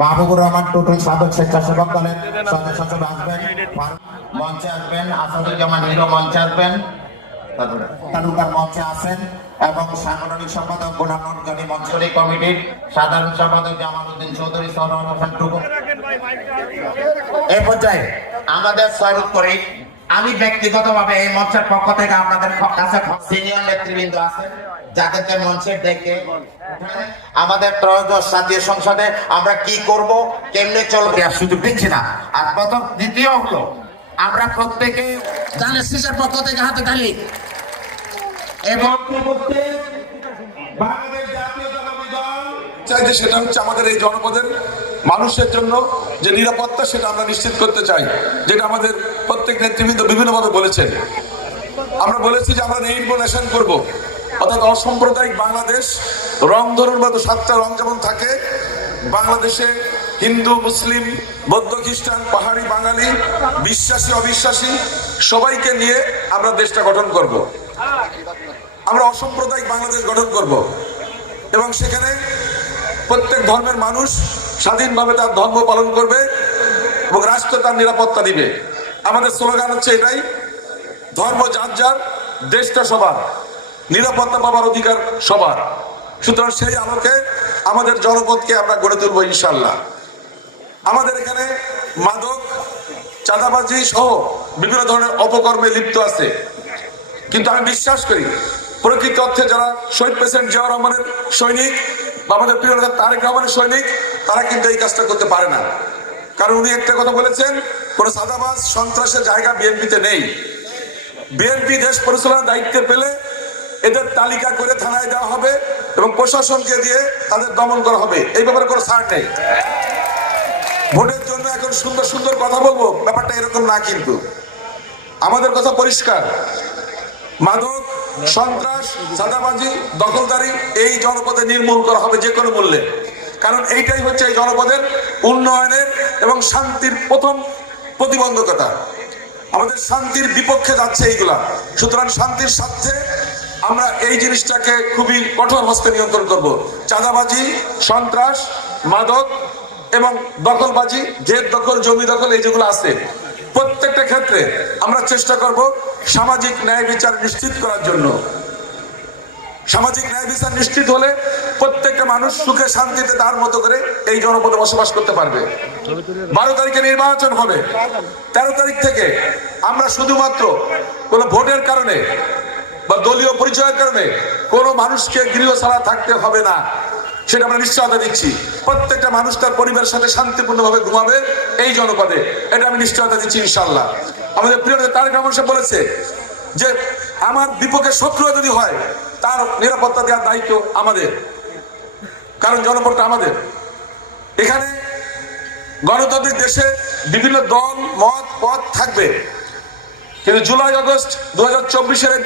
মাহবুবুর রহমান টুটুল সাবেক স্বেচ্ছাসেবক দলের সদস্য সচিব আসবেন, মঞ্চে আসবেন, আসাদুজ্জামান হিরো মঞ্চে আসবেন, তালুকার মঞ্চে আসেন এবং সাংগঠনিক সম্পাদক গুলাম নূর মঞ্চুরি কমিটির সাধারণ সম্পাদক জামাল উদ্দিন চৌধুরী সরওয়ার হোসেন টুকু। এই পর্যায়ে আমাদের সৈয়দ করি আমি ব্যক্তিগতভাবে এই মঞ্চের পক্ষ থেকে আপনাদের কাছে সিনিয়র নেতৃবৃন্দ আছেন যাদেরকে মঞ্চে ডেকে আমাদের ত্রয়োদশ জাতীয় সংসদে আমরা কি করব কেমনে চলবে দেওয়ার সুযোগ দিচ্ছি না। আর প্রথম দ্বিতীয় হলো আমরা প্রত্যেকে জানেন শিশার পক্ষ থেকে হাতে তালি এবং বাংলাদেশ জাতীয়তাবাদী দল চাই যে সেটা হচ্ছে আমাদের এই জনপদের মানুষের জন্য যে নিরাপত্তা সেটা আমরা নিশ্চিত করতে চাই, যেটা আমাদের প্রত্যেক নেতৃবৃন্দ বিভিন্নভাবে বলেছেন। আমরা বলেছি যে আমরা রেইনবো নেশন করবো, অর্থাৎ অসাম্প্রদায়িক বাংলাদেশ। রং ধরুন মতো 7টা রং যেমন থাকে বাংলাদেশে, হিন্দু, মুসলিম, বৌদ্ধ, খ্রিস্টান, পাহাড়ি, বাঙালি, বিশ্বাসী, অবিশ্বাসী সবাইকে নিয়ে আমরা দেশটা গঠন করব। আমরা অসাম্প্রদায়িক বাংলাদেশ গঠন করব এবং সেখানে প্রত্যেক ধর্মের মানুষ স্বাধীনভাবে তার ধর্ম পালন করবে এবং রাষ্ট্র তার নিরাপত্তা দিবে। আমাদের স্লোগান হচ্ছে এটাই, ধর্ম যার যার, দেশটা সবার, নিরাপত্তা পাবার অধিকার সবার। সুতরাং সেই আলোকে আমাদের জনপদকে আমরা গড়ে তুলবো ইনশাল্লাহ। আমাদের এখানে মাদক, চাঁদাবাজি সহ বিভিন্ন ধরনের অপকর্মে লিপ্ত আছে, কিন্তু আমি বিশ্বাস করি প্রকৃত অর্থে যারা শহীদ প্রেসিডেন্ট জিয়াউর রহমানের সৈনিক বা আমাদের প্রিয় নেতা তারেক রহমানের সৈনিক, তারা কিন্তু এই কাজটা করতে পারে না। কারণ উনি একটা কথা বলেছেন, কোন সাদাবাজ সন্ত্রাসের জায়গা বিএনপিতে নেই। বিএনপি দেশ পরিচালনার দায়িত্বে পেলে এদের তালিকা করে থানায় দেওয়া হবে এবং প্রশাসনকে দিয়ে তাদের দমন করা হবে, এই ব্যাপারে কোনো ছাড় নেই। ভোটের জন্য এখন সুন্দর সুন্দর কথা বলবো, ব্যাপারটা এরকম না। কিন্তু আমাদের কথা পরিষ্কার, মাদক, সন্ত্রাস, চাঁদাবাজি, দখলদারি এই জনপদে নির্মূল করা হবে যে কোনো মূল্যে। কারণ এইটাই হচ্ছে এই জনপদের উন্নয়নের এবং শান্তির প্রথম প্রতিবন্ধকতা। আমাদের শান্তির বিপক্ষে যাচ্ছে এইগুলা। সুতরাং শান্তির স্বার্থে আমরা এই জিনিসটাকে খুবই কঠোর হস্তে নিয়ন্ত্রণ করব। চাঁদাবাজি, সন্ত্রাস, মাদক এবং দখলবাজি, জেদ দখল, জমি দখল, এই যেগুলো আছে প্রত্যেকটা ক্ষেত্রে আমরা চেষ্টা করব সামাজিক ন্যায় বিচার নিশ্চিত করার জন্য। সামাজিক ন্যায় বিচার নিশ্চিত হলে প্রত্যেকটা মানুষ সুখে শান্তিতে তার মতো করে এই জনপদে বসবাস করতে পারবে। 12 তারিখে নির্বাচন হবে। 13 তারিখ থেকে আমরা শুধুমাত্র কোনো ভোটের কারণে বা দলীয় পরিচয়ের কারণে কোনো মানুষকে গৃহ ছাড়া থাকতে হবে না, সেটা আমরা নিশ্চয়তা দিচ্ছি। প্রত্যেকটা মানুষ তার পরিবারের সাথে শান্তিপূর্ণভাবে ঘুমাবে এই জনপদে, এটা আমি নিশ্চয়তা দিচ্ছি ইনশাল্লাহ। আমাদের প্রিয় নেতা তারেক রহমান সাহেব বলেছে যে আমার বিপক্ষে শত্রু যদি হয় তার নিরাপত্তা দেওয়ার দায়িত্ব আমাদের, কারণ জনপদটা আমাদের। এখানে গণতান্ত্রিক দেশে বিভিন্ন দল, মত, পথ থাকবে, কিন্তু জুলাই আগস্ট 2024-এর